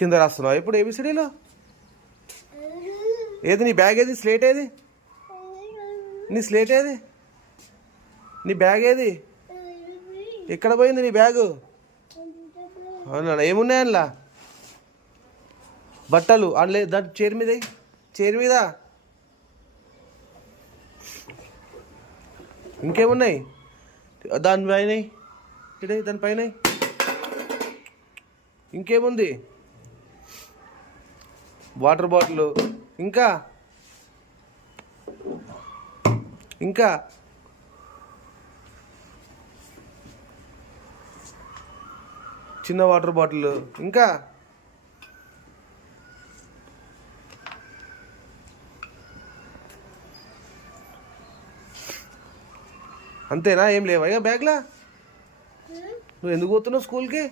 కింద రాస్తున్నావు ఇప్పుడు ఏబిసిడీలో? ఏది నీ బ్యాగ్ ఏది? స్లేట్ ఏది? నీ స్లేట్ ఏది? నీ బ్యాగ్ ఏది? ఎక్కడ పోయింది నీ బ్యాగు? అవునా, ఏమున్నాయి అందులో? బట్టలు అందులో దాని చైర్ మీద, చైర్ మీద ఇంకేమున్నాయి దానిపైన? ఇడే దానిపైన ఇంకేముంది? వాటర్ బాటిల్, ఇంకా ఇంకా చిన్న వాటర్ బాటిల్, ఇంకా అంతేనా? ఏం లేవా ఇక బ్యాగ్లా? నువ్వు ఎందుకు పోతున్నావు స్కూల్కి?